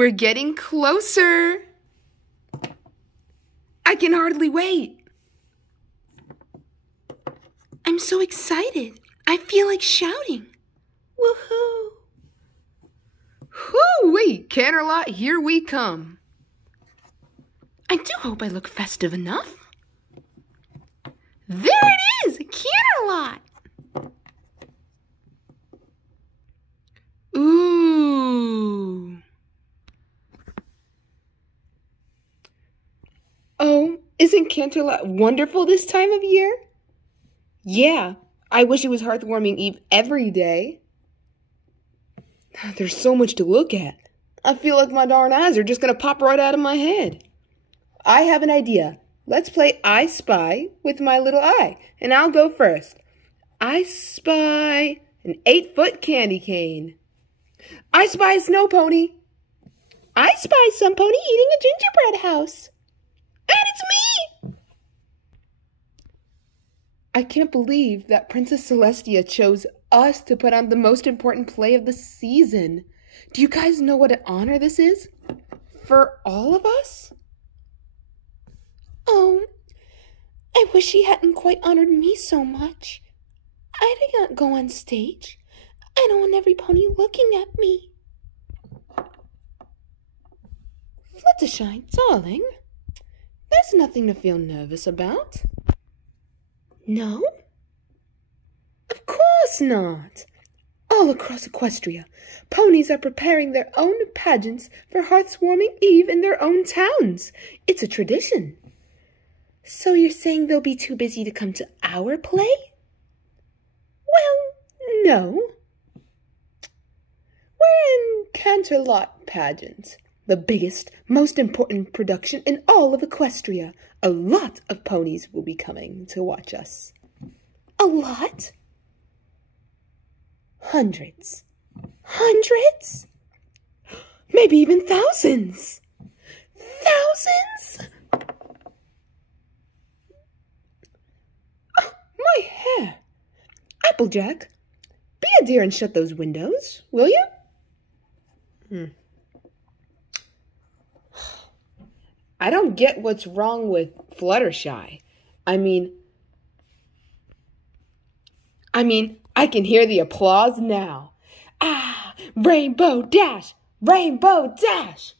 We're getting closer. I can hardly wait. I'm so excited. I feel like shouting. Woohoo! Hoo-wee, Canterlot, here we come. I do hope I look festive enough. There it is, Canterlot. Ooh. Oh, isn't Canterlot wonderful this time of year? Yeah, I wish it was Hearthwarming Eve every day. There's so much to look at. I feel like my darn eyes are just going to pop right out of my head. I have an idea. Let's play I Spy with my little eye, and I'll go first. I spy an 8-foot candy cane. I spy a snow pony. I spy some pony eating a gingerbread house. And it's me! I can't believe that Princess Celestia chose us to put on the most important play of the season. Do you guys know what an honor this is? For all of us? Oh, I wish she hadn't quite honored me so much. I did not go on stage. I don't want every pony looking at me. Fluttershy, darling, there's nothing to feel nervous about. No? Of course not. All across Equestria, ponies are preparing their own pageants for Hearthwarming Eve in their own towns. It's a tradition. So you're saying they'll be too busy to come to our play? Well, no. We're in Canterlot Pageant, the biggest, most important production in all of Equestria. A lot of ponies will be coming to watch us. A lot? Hundreds. Hundreds? Maybe even thousands. Thousands? Oh, my hair. Applejack, be a dear and shut those windows, will you? I don't get what's wrong with Fluttershy. I mean, I can hear the applause now. Ah, Rainbow Dash! Rainbow Dash!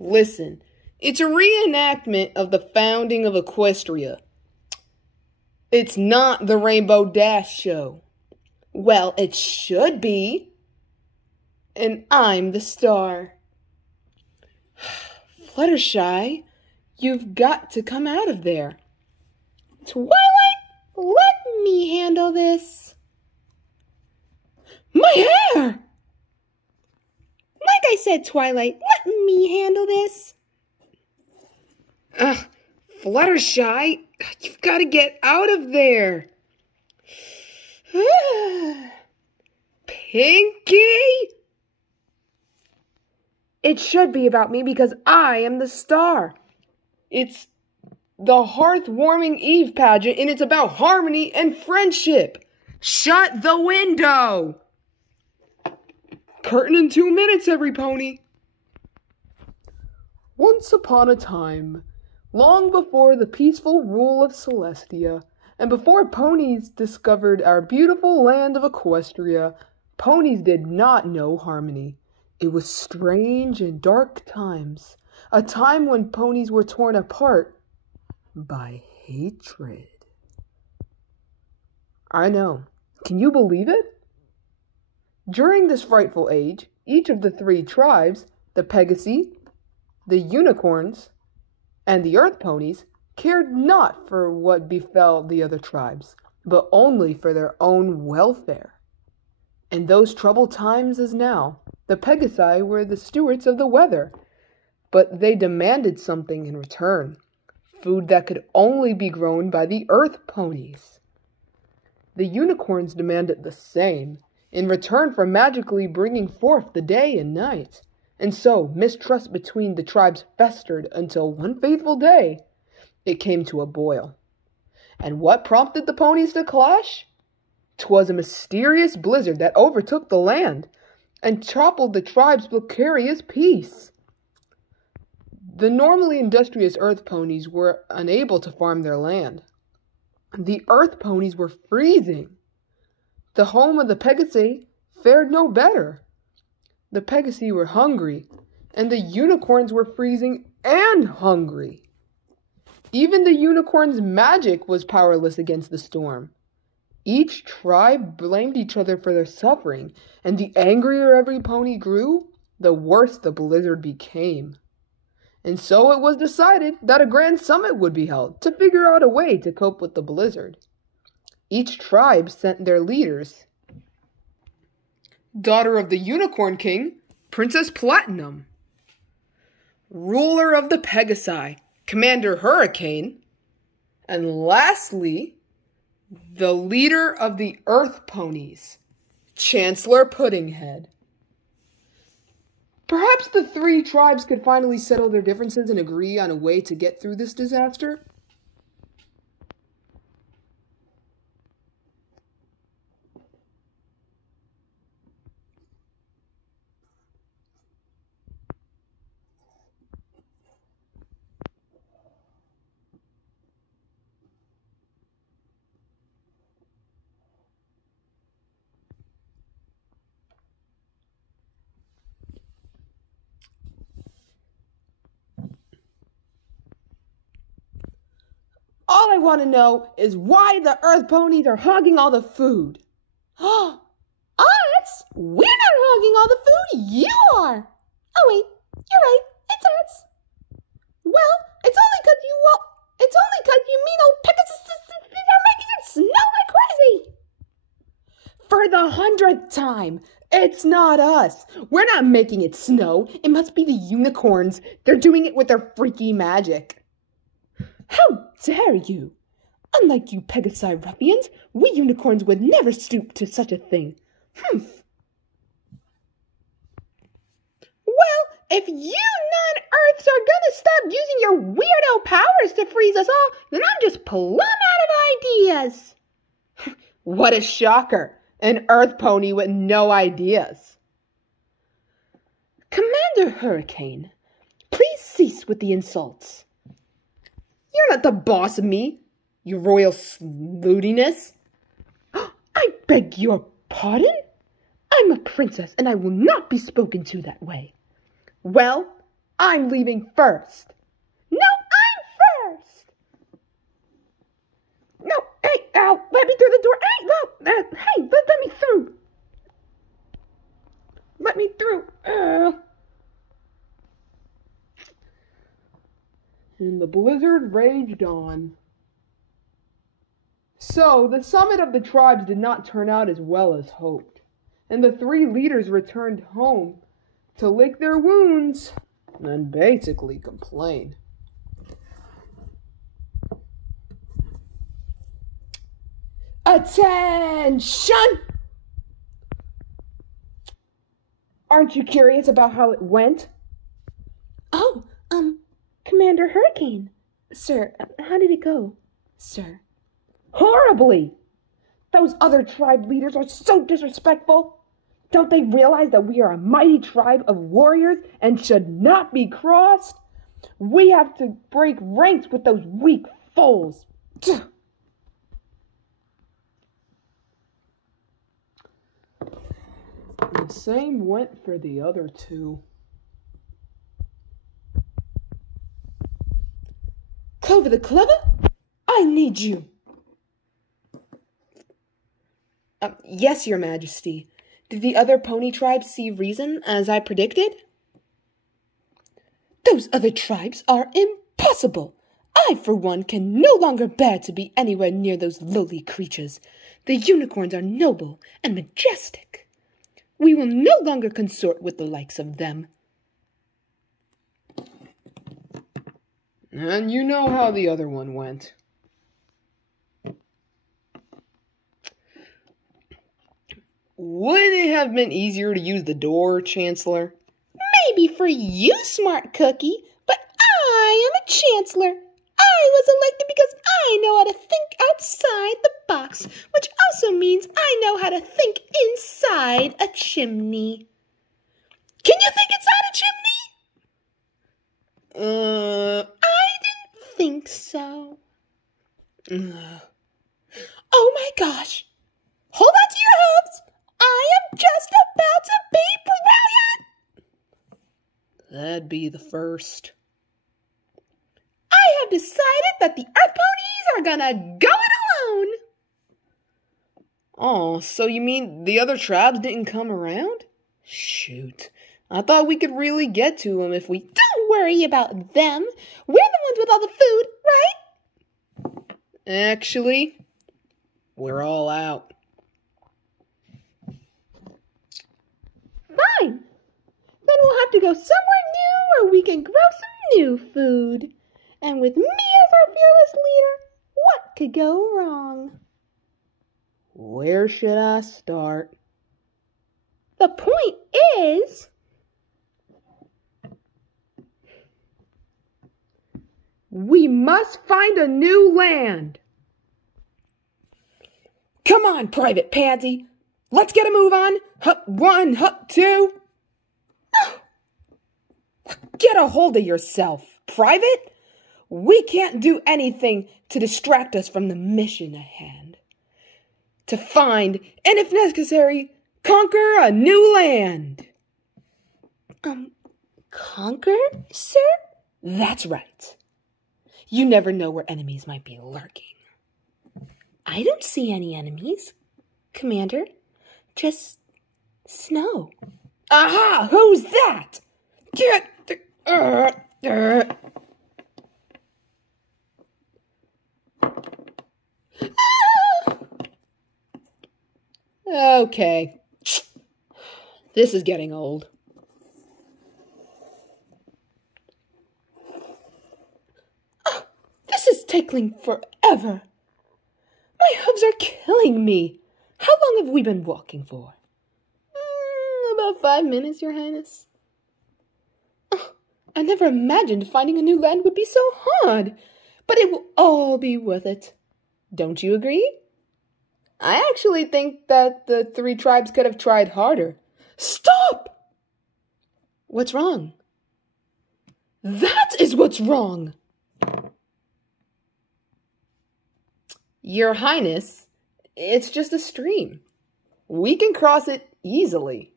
Listen, it's a reenactment of the founding of Equestria. It's not the Rainbow Dash show. Well, it should be. And I'm the star. Fluttershy, you've got to come out of there. Twilight, let me handle this. My hair! Like I said, Twilight, let me handle this. Ugh, Fluttershy, you've got to get out of there. Pinky! It should be about me because I am the star. It's the Hearthwarming Eve pageant, and it's about harmony and friendship. Shut the window! Curtain in 2 minutes, every pony. Once upon a time, long before the peaceful rule of Celestia, and before ponies discovered our beautiful land of Equestria, ponies did not know harmony. It was strange and dark times, a time when ponies were torn apart by hatred. I know. Can you believe it? During this frightful age, each of the 3 tribes, the Pegasi, the Unicorns, and the Earth Ponies, cared not for what befell the other tribes, but only for their own welfare. In those troubled times as now, the Pegasi were the stewards of the weather, but they demanded something in return, food that could only be grown by the Earth Ponies. The Unicorns demanded the same, in return for magically bringing forth the day and night, and so mistrust between the tribes festered until one fateful day, it came to a boil. And what prompted the ponies to clash? 'Twas a mysterious blizzard that overtook the land. and toppled the tribe's precarious peace. The normally industrious earth ponies were unable to farm their land. The earth ponies were freezing. The home of the Pegasi fared no better. The Pegasi were hungry, and the unicorns were freezing and hungry. Even the unicorn's magic was powerless against the storm. Each tribe blamed each other for their suffering, and the angrier every pony grew, the worse the blizzard became. And so it was decided that a grand summit would be held to figure out a way to cope with the blizzard. Each tribe sent their leaders. Daughter of the Unicorn King, Princess Platinum. Ruler of the Pegasi, Commander Hurricane. And lastly, the leader of the Earth Ponies, Chancellor Puddinghead. Perhaps the three tribes could finally settle their differences and agree on a way to get through this disaster. All I want to know is why the Earth Ponies are hogging all the food. Us? We're not hogging all the food. You are. Oh, wait. You're right. It's us. Well, it's only 'cause you mean old Pegasus are making it snow like crazy. For the 100th time, it's not us. We're not making it snow. It must be the unicorns. They're doing it with their freaky magic. How dare you? Unlike you Pegasi ruffians, we unicorns would never stoop to such a thing. Humph. Well, if you non-Earths are gonna stop using your weirdo powers to freeze us all, then I'm just plumb out of ideas. What a shocker. An Earth Pony with no ideas. Commander Hurricane, please cease with the insults. You're not the boss of me, you royal snootiness. I beg your pardon? I'm a princess, and I will not be spoken to that way. Well, I'm leaving first. No, I'm first. No, hey, Al, let me through the door. Hey, no, hey, let me through. Let me through. And the blizzard raged on. So, the summit of the tribes did not turn out as well as hoped, and the three leaders returned home to lick their wounds and basically complain. Attention! Aren't you curious about how it went? Oh, Commander Hurricane. Sir, how did it go, sir? Horribly! Those other tribe leaders are so disrespectful. Don't they realize that we are a mighty tribe of warriors and should not be crossed? We have to break ranks with those weak foals. The same went for the other two. Clover the Clever, I need you. Yes, Your Majesty. Did the other pony tribes see reason, as I predicted? Those other tribes are impossible. I, for one, can no longer bear to be anywhere near those lowly creatures. The unicorns are noble and majestic. We will no longer consort with the likes of them. And you know how the other one went. Would it have been easier to use the door, Chancellor? Maybe for you, smart cookie, but I am a chancellor. I was elected because I know how to think outside the box, which also means I know how to think inside a chimney. think so. Oh my gosh! Hold on to your hopes! I am just about to be brilliant! That'd be the first. I have decided that the Earth Ponies are gonna go it alone! Oh, so you mean the other tribes didn't come around? Shoot. I thought we could really get to them if we... Don't worry about them. We're the ones with all the food, right? Actually, we're all out. Fine. Then we'll have to go somewhere new where we can grow some new food. And with me as our fearless leader, what could go wrong? Where should I start? The point is... we must find a new land. Come on, Private Pansy. Let's get a move on. Hup 1, hup 2. Get a hold of yourself, Private. We can't do anything to distract us from the mission at hand. To find, and if necessary, conquer a new land. Conquer, sir? That's right. You never know where enemies might be lurking. I don't see any enemies, Commander. Just snow. Aha! Who's that? Get... Okay. This is getting old. Oh, this is taking forever. My hooves are killing me. How long have we been walking for? About 5 minutes, Your Highness. Oh, I never imagined finding a new land would be so hard, but it will all be worth it. Don't you agree? I actually think that the 3 tribes could have tried harder. Stop! What's wrong? That is what's wrong! Your Highness, it's just a stream. We can cross it easily.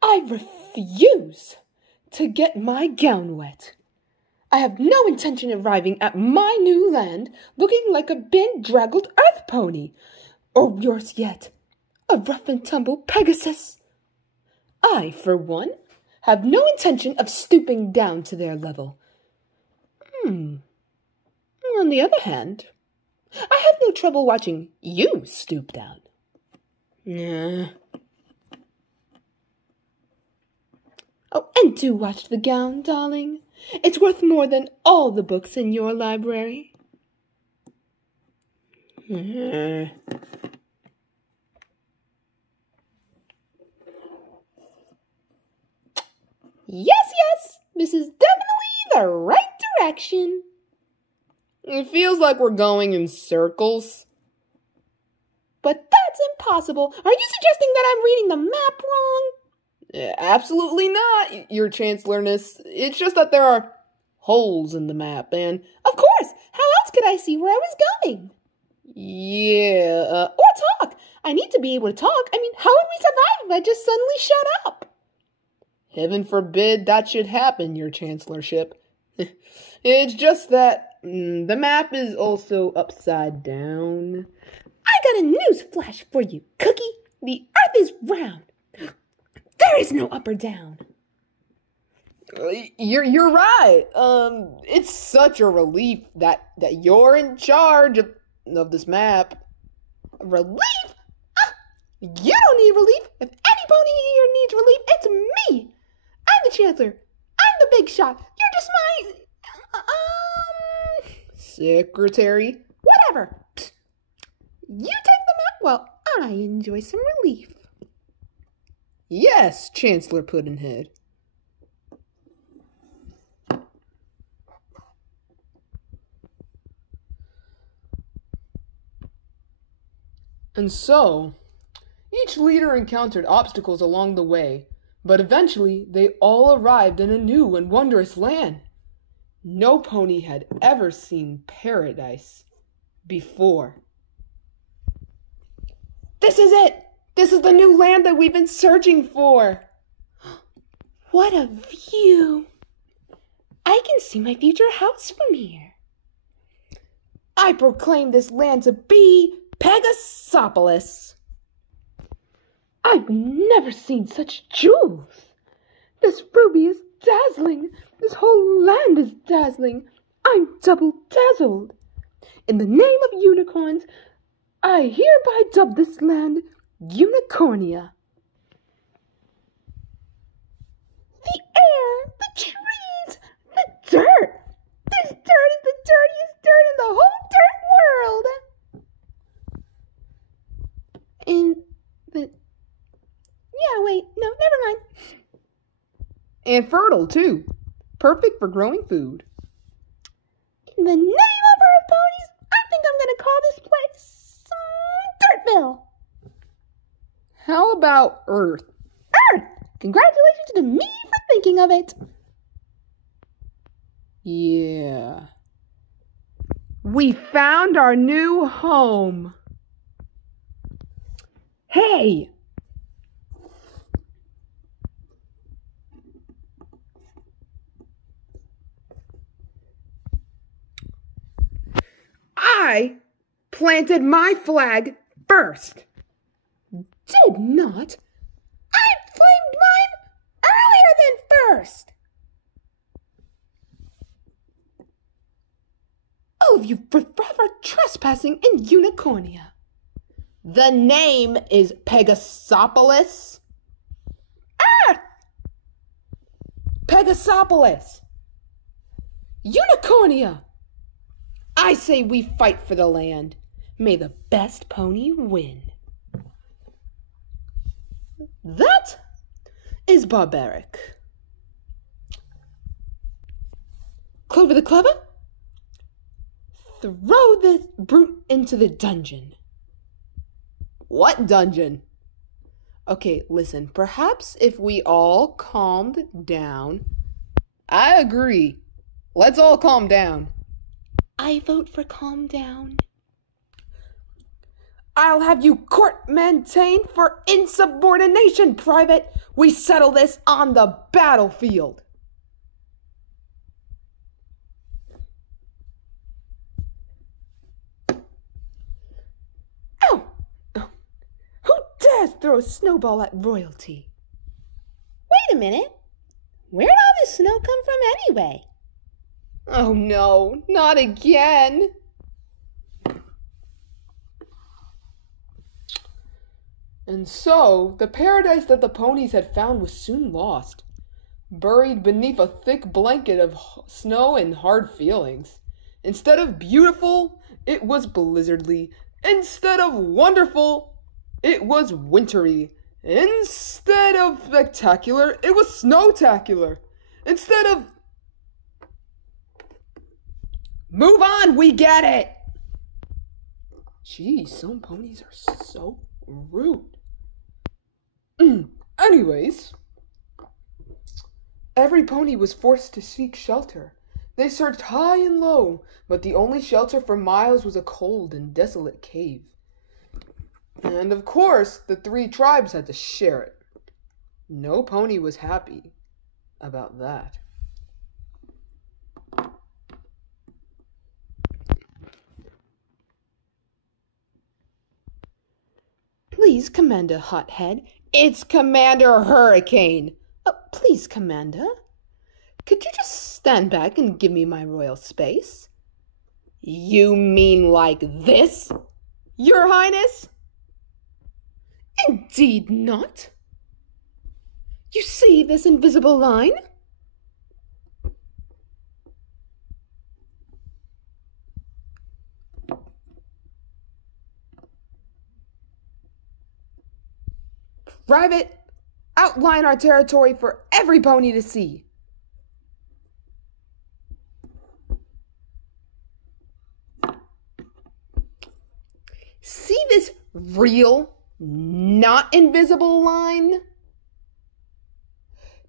I refuse to get my gown wet. I have no intention of arriving at my new land looking like a bedraggled earth pony, or worse yet, a rough and tumble Pegasus. I, for one, have no intention of stooping down to their level. On the other hand, I have no trouble watching you stoop down. Oh, and do watch the gown, darling. It's worth more than all the books in your library. Yes, this is definitely the right direction. It feels like we're going in circles. But that's impossible. Are you suggesting that I'm reading the map wrong? Absolutely not, Your Chancellorness. It's just that there are holes in the map, and... Of course! How else could I see where I was going? Yeah, Or talk! I need to be able to talk. I mean, how would we survive if I just suddenly shut up? Heaven forbid that should happen, Your Chancellorship. It's just that the map is also upside down. I got a news flash for you, Cookie. The Earth is round. There is no up or down. You're right. It's such a relief that you're in charge of this map. Relief? You don't need relief. If any pony here needs relief, it's me. I'm the Chancellor. I'm the big shot. You're just my... Secretary? Whatever. You take the map while I enjoy some relief. Yes, Chancellor Puddinhead. And so, each leader encountered obstacles along the way, But eventually, they all arrived in a new and wondrous land. No pony had ever seen paradise before. This is it! This is the new land that we've been searching for! What a view! I can see my future house from here. I proclaim this land to be Pegasopolis. I've never seen such jewels. This ruby is dazzling. This whole land is dazzling. I'm double dazzled. In the name of unicorns, I hereby dub this land Unicornia. The air, the trees, the dirt. This dirt is the dirtiest dirt in the whole dirt world. Never mind. And fertile, too. Perfect for growing food. In the name of Earth Ponies, I think I'm going to call this place Dirtville. How about Earth? Earth! Congratulations to me for thinking of it. Yeah. We found our new home. Hey! I planted my flag first. Did not. I flamed mine earlier than first. All of you forever trespassing in Unicornia. The name is Pegasopolis. Earth! Pegasopolis. Unicornia. I say we fight for the land. May the best pony win. That is barbaric. Clover the Clever, throw this brute into the dungeon. What dungeon? Okay, listen, perhaps if we all calmed down. I agree. Let's all calm down. I vote for calm down. I'll have you court-maintained for insubordination, Private. We settle this on the battlefield. Oh! Who dares throw a snowball at royalty? Wait a minute. Where'd all this snow come from anyway? Oh no, not again. And so, the paradise that the ponies had found was soon lost, buried beneath a thick blanket of snow and hard feelings. Instead of beautiful, it was blizzardly. Instead of wonderful, it was wintry. Instead of spectacular, it was snowtacular. Instead of... Move on, we get it! Geez, some ponies are so rude. Anyways, every pony was forced to seek shelter. They searched high and low, but the only shelter for miles was a cold and desolate cave. And of course, the three tribes had to share it. No pony was happy about that. Please, Commander Hothead. It's Commander Hurricane. Oh, please, Commander. Could you just stand back and give me my royal space? You mean like this, Your Highness? Indeed not. You see this invisible line? Private, outline our territory for every pony to see. See this real, not invisible line?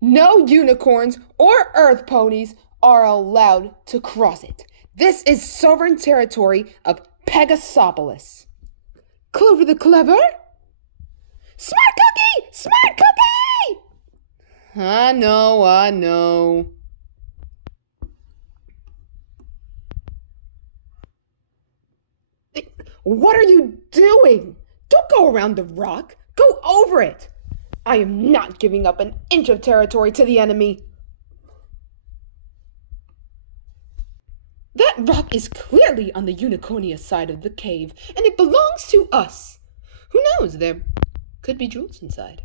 No unicorns or earth ponies are allowed to cross it. This is sovereign territory of Pegasopolis. Clover the Clever? Smart cookie! Smart cookie! I know. What are you doing? Don't go around the rock. Go over it. I am not giving up an inch of territory to the enemy. That rock is clearly on the Unicornia side of the cave, and it belongs to us. Who knows, there could be jewels inside.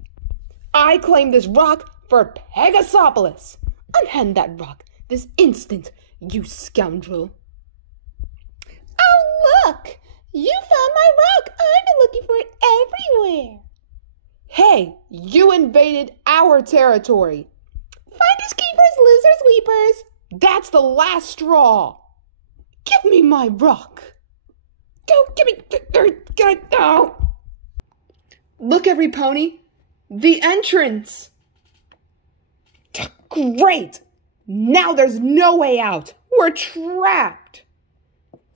I claim this rock for Pegasopolis. Unhand that rock this instant, you scoundrel. Oh, look! You found my rock! I've been looking for it everywhere. Hey, you invaded our territory. Finders keepers, losers weepers. That's the last straw. Give me my rock. Go, give me, no. Look, every pony, the entrance. Great. Now there's no way out. We're trapped.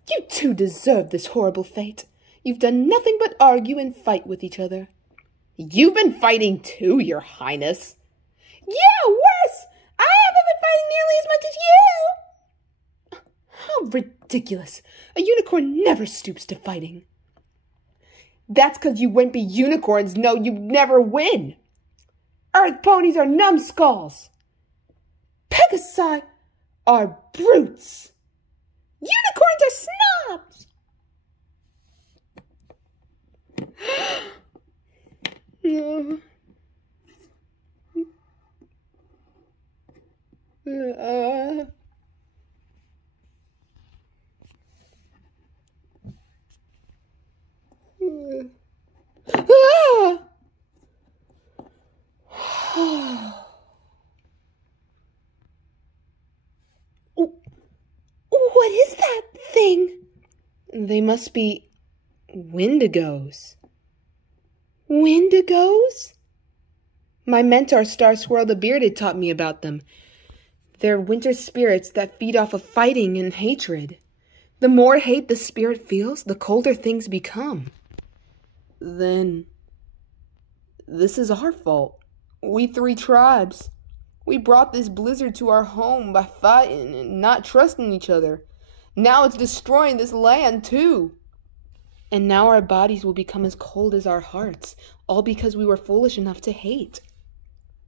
You two deserve this horrible fate. You've done nothing but argue and fight with each other. You've been fighting too, Your Highness. Yeah, worse. I haven't been fighting nearly as much as you. How ridiculous. A unicorn never stoops to fighting. That's because you wimpy unicorns know you never win. Earth ponies are numbskulls. Pegasi are brutes. Unicorns are snobs. What is that thing? They must be Wendigos. Wendigos? My mentor, Star Swirl the Bearded, taught me about them. They're winter spirits that feed off of fighting and hatred. The more hate the spirit feels, the colder things become. Then, this is our fault. We three tribes. We brought this blizzard to our home by fighting and not trusting each other. Now it's destroying this land too. And now our bodies will become as cold as our hearts, all because we were foolish enough to hate.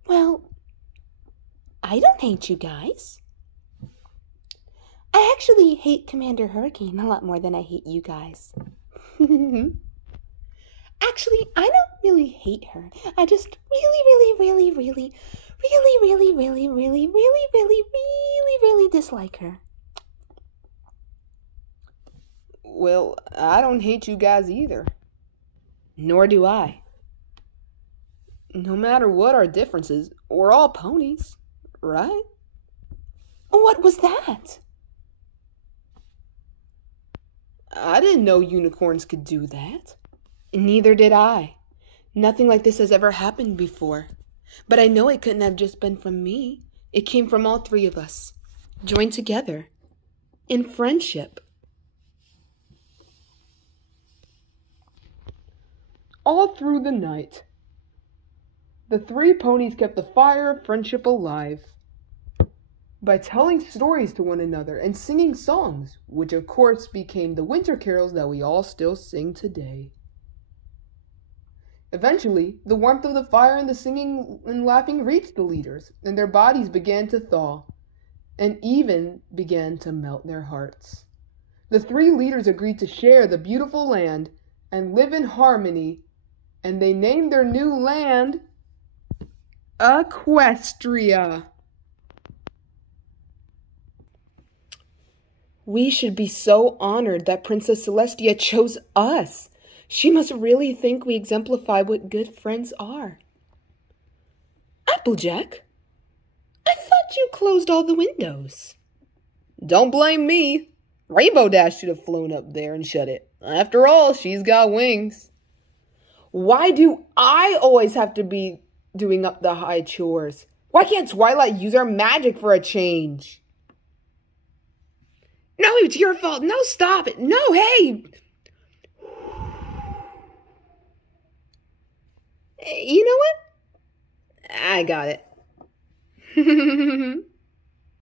Well, I don't hate you guys. I actually hate Commander Hurricane a lot more than I hate you guys. Actually, I don't really hate her. I just really dislike her. Well, I don't hate you guys either. Nor do I. No matter what our differences, we're all ponies, right? What was that? I didn't know unicorns could do that. Neither did I. Nothing like this has ever happened before. But I know it couldn't have just been from me. It came from all three of us, joined together, in friendship. All through the night, the three ponies kept the fire of friendship alive by telling stories to one another and singing songs, which of course became the winter carols that we all still sing today. Eventually, the warmth of the fire and the singing and laughing reached the leaders, and their bodies began to thaw, and even began to melt their hearts. The three leaders agreed to share the beautiful land and live in harmony, and they named their new land Equestria. We should be so honored that Princess Celestia chose us. She must really think we exemplify what good friends are. Applejack, I thought you closed all the windows. Don't blame me. Rainbow Dash should have flown up there and shut it. After all, she's got wings. Why do I always have to be doing up the high chores? Why can't Twilight use our magic for a change? No, it's your fault. No, stop it. No, hey. You know what? I got it.